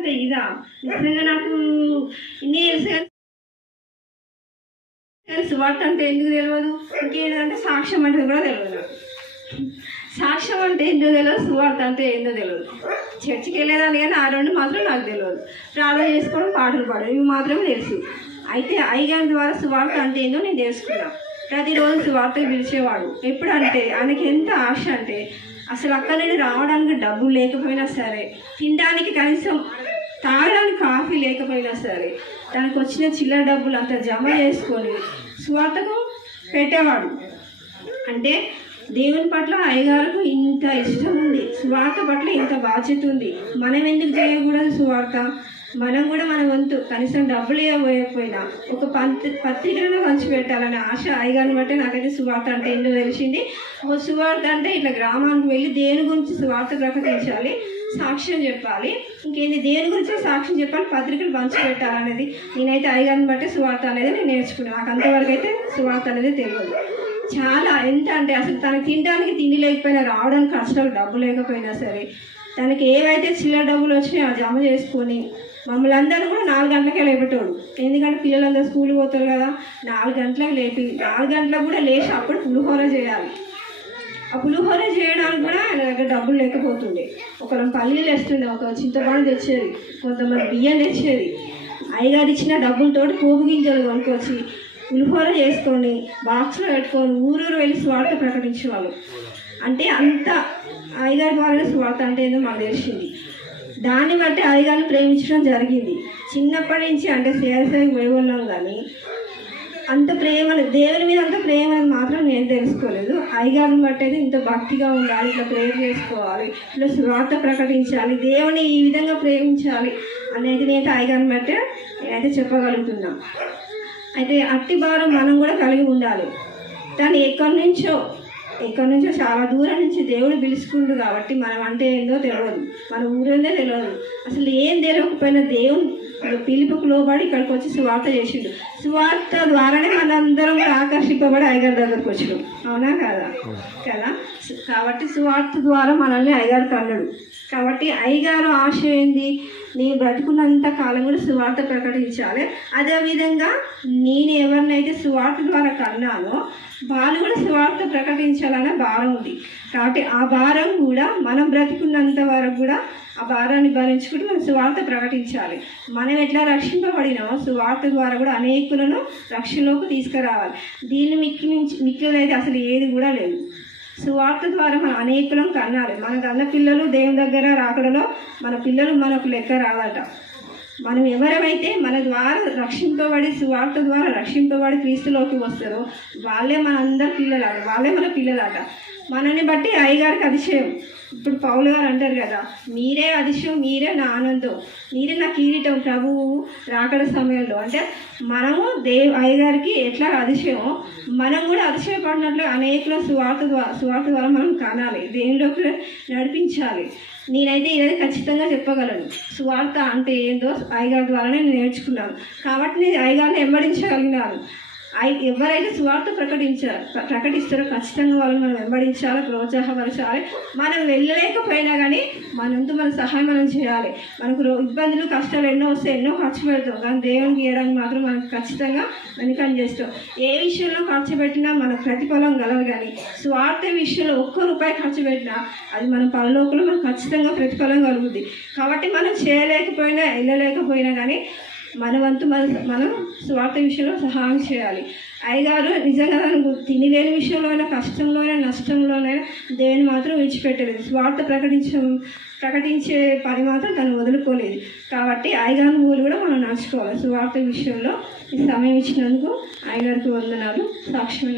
అంటే ఇదా నిజంగా నాకు ఇన్ని తెలుసు కానీ సువార్త అంటే ఎందుకు తెలియదు. ఇంకేంటంటే సాక్ష్యం అంటే కూడా తెలియదు నాకు. సాక్ష్యం అంటే ఎందుకు తెలియదు, సువార్త అంటే ఎందుకు తెలియదు. చర్చికి వెళ్ళేదాన్ని కానీ ఆ రెండు మాత్రం నాకు తెలియదు. ప్రార్థన చేసుకోవడం, పాటలు పాడడం ఇవి మాత్రమే తెలుసు. అయితే అయ్యగారి ద్వారా సువార్త అంటే ఏందో నేను తెలుసుకున్నాను. ప్రతిరోజు సువార్తకు పిలిచేవాడు. ఎప్పుడంటే ఆయనకి ఎంత ఆశ అంటే అసలు అక్కడి నుండి రావడానికి డబ్బులు లేకపోయినా సరే, తినడానికి కనీసం తాగడానికి కాఫీ లేకపోయినా సరే, తనకు వచ్చిన చిల్లర డబ్బులు అంతా జమ చేసుకొని సువార్తకు పెట్టేవాడు. అంటే దేవుని పట్ల అయ్యగారికి ఇంత ఇష్టం ఉంది, సువార్త పట్ల ఇంత బాధ్యత ఉంది. మనం ఎందుకు చేయకూడదు సువార్త? మనం కూడా మన వంతు కనీసం డబ్బులు ఇవ్వకపోయినా ఒక పత్రికలను పంచిపెట్టాలనే ఆశ అయ్యగారిని బట్టి నాకైతే సువార్త అంటే ఎందుకు తెలిసింది. ఒక సువార్త అంటే ఇట్లా గ్రామానికి వెళ్ళి దేని గురించి సువార్త ప్రకటించాలి, సాక్ష్యం చెప్పాలి, ఇంకేంది దేని గురించి సాక్ష్యం చెప్పాలి, పత్రికలు పంచిపెట్టాలనేది నేనైతే అయ్యగారిని బట్టి సువార్త అనేది నేను నేర్చుకున్నాను. నాకు అంతవరకు అయితే సువార్త అనేది తెలియదు. చాలా ఎంత అంటే అసలు తనకి తినడానికి తిండి లేకపోయినా, రావడానికి కష్టాలు డబ్బు లేకపోయినా సరే, తనకి ఏవైతే చిల్లర డబ్బులు వచ్చినాయో ఆ జమ చేసుకొని మమ్మల్ని అందరూ కూడా 4 గంటలకే లేపేటోడు. ఎందుకంటే పిల్లలందరూ స్కూల్కి పోతారు కదా, 4 గంటలకు లేపి 4 గంటలకు కూడా లేచి అప్పుడు పులిహోర చేయాలి. ఆ పులిహోర చేయడానికి కూడా ఆయన దగ్గర డబ్బులు లేకపోతుండే. ఒకరు పల్లీలు వేస్తుండే, ఒక చింతపండు తెచ్చేది, కొంతమంది బియ్యం తెచ్చేది. అయ్యగారు ఇచ్చిన డబ్బులతో పోపు గింజలు కొనుక్కొచ్చి పులిహోర చేసుకొని బాక్స్లో పెట్టుకొని ఊరూరు వెళ్ళి స్వార్థ ప్రకటించేవాళ్ళు. అంటే అంత అయ్యగారి ద్వారా స్వార్థ అంటే ఏదో మాకు తెలిసింది. దాన్ని బట్టి అయ్యగారిని ప్రేమించడం జరిగింది. చిన్నప్పటి నుంచి అంటే సేవసేవకి వెళ్ళాం కానీ అంత ప్రేమను, దేవుని మీద అంత ప్రేమని మాత్రం నేను తెలుసుకోలేదు. అయ్యగారిని బట్టి అయితే ఇంత భక్తిగా ఉండాలి, ఇట్లా ప్రేమ చేసుకోవాలి, ఇట్లా స్వార్థ ప్రకటించాలి, దేవుని ఈ విధంగా ప్రేమించాలి అనేది నేను అయ్యగారిని బట్టి నేనైతే చెప్పగలుగుతున్నాను. అయితే అట్టి భారం మనం కూడా కలిగి ఉండాలి. దాన్ని ఎక్కడి నుంచో చాలా దూరం నుంచి దేవుడు పిలుచుకుండు కాబట్టి మనం అంటే ఏందో తెలియదు, మన ఊరేందో తెలియదు, అసలు ఏం తెలియకపోయినా దేవుని పిలుపుకు లోబడి ఇక్కడికి వచ్చి సువార్త చేసిండు. సువార్త ద్వారానే మనందరం ఆకర్షింపబడి అయ్యగారి దగ్గరకు వచ్చినాం. అవునా కదా? కాబట్టి సువార్త ద్వారా మనల్ని అయ్యగారు కన్నాడు. కాబట్టి అయ్యగారు ఆశ ఏంది? నేను బ్రతుకున్నంత కాలం కూడా సువార్త ప్రకటించాలి. అదేవిధంగా నేను ఎవరినైతే సువార్త ద్వారా కన్నానో వాళ్ళు కూడా సువార్త ప్రకటించాలనే భారం ఉంది. కాబట్టి ఆ భారం కూడా మనం బ్రతుకున్నంత వరకు కూడా ఆ భారాన్ని భరించుకుంటూ మనం సువార్త ప్రకటించాలి. మనం ఎట్లా రక్షింపబడినామో సువార్త ద్వారా కూడా అనేకులను రక్షణలోకి తీసుకురావాలి. దీన్ని మిక్కిలైతే అసలు ఏది కూడా లేదు. సువార్త ద్వారా మనం అనేకులం కన్నాలి. మన కన్న పిల్లలు దేవుని దగ్గర రాకడలో మన పిల్లలు మనకు లెక్క రావాలట. మనం ఎవరైతే మన ద్వారా రక్షింపబడి సువార్త ద్వారా రక్షింపబడి క్రీస్తులోకి వస్తారో వాళ్ళే మన అందరి పిల్లలాట, వాళ్ళే మన పిల్లలాట. మనల్ని బట్టి అయ్యగారికి అతిశయం. ఇప్పుడు పౌలు గారు అంటారు కదా, మీరే అతిశయం, మీరే నా ఆనందం, మీరే నా కిరీటం ప్రభువు రాకడ సమయంలో. అంటే మనము అయ్యగారికి ఎట్లా అతిశయమో మనం కూడా అతిశయపడినట్లు అనేకుల సువార్త ద్వారా మనం కానాలి, దేవునిలోకి నడిపించాలి. నేనైతే ఇదైతే ఖచ్చితంగా చెప్పగలను. సువార్త అంటే ఏందో అయ్యగారి ద్వారానే నేను నేర్చుకున్నాను. కాబట్టి నేను అయ్యగారిని వెంబడించగలిగినాను. ఎవరైతే సువార్త ప్రకటిస్తారో ఖచ్చితంగా వాళ్ళని మనం వెంబడించాలి, ప్రోత్సాహపరచాలి. మనం వెళ్ళలేకపోయినా కానీ మనంతా మన సహాయం మనం చేయాలి. మనకు ఇబ్బందులు కష్టాలు ఎన్నో వస్తే ఎన్నో ఖర్చు పెడతాం, కానీ దేవునికి ఇవ్వడానికి మాత్రం మనకు ఖచ్చితంగా వెనుకని చేస్తాం. ఏ విషయంలో ఖర్చు పెట్టినా మనకు ప్రతిఫలం కలదు, కానీ స్వార్థ విషయంలో ₹1 ఖర్చు పెట్టినా అది మన పరలోకంలో మనకు ఖచ్చితంగా ప్రతిఫలం కలుగుతుంది. కాబట్టి మనం చేయలేకపోయినా వెళ్ళలేకపోయినా కానీ మన వంతు మనం స్వార్థ విషయంలో సహాయం చేయాలి. అయ్యగారు నిజంగా తనకు తినలేని విషయంలో అయినా, కష్టంలోనైనా, నష్టంలోనైనా దేవుని మాత్రం విడిచిపెట్టలేదు. స్వార్థ ప్రకటించే పని మాత్రం తను వదులుకోలేదు. కాబట్టి అయ్యగారి ఊరు కూడా మనం నడుచుకోవాలి. స్వార్థ విషయంలో ఈ సమయం ఇచ్చినందుకు అయ్యగారికి వందనాలు. సాక్ష్యం